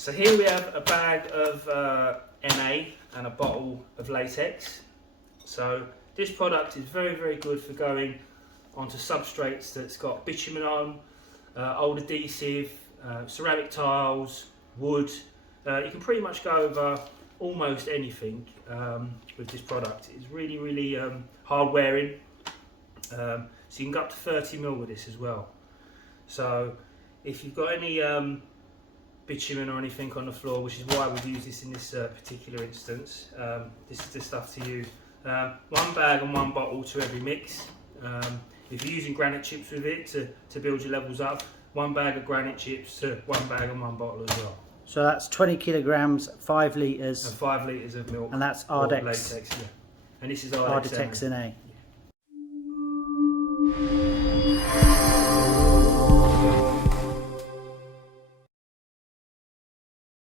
So here we have a bag of NA and a bottle of latex. So this product is very, very good for going onto substrates that's got bitumen on, old adhesive, ceramic tiles, wood. You can pretty much go over almost anything with this product. It's really, really hard wearing. So you can go up to 30mm with this as well. So if you've got any bitumen or anything on the floor, which is why we've used this in this particular instance, this is the stuff to use. One bag and one bottle to every mix. If you're using granite chips with it to build your levels up, one bag of granite chips to one bag and one bottle as well. So that's 20 kilograms, 5 litres. And 5 litres of milk. And that's Ardex. Latex, yeah. And this is Ardex NA. NA.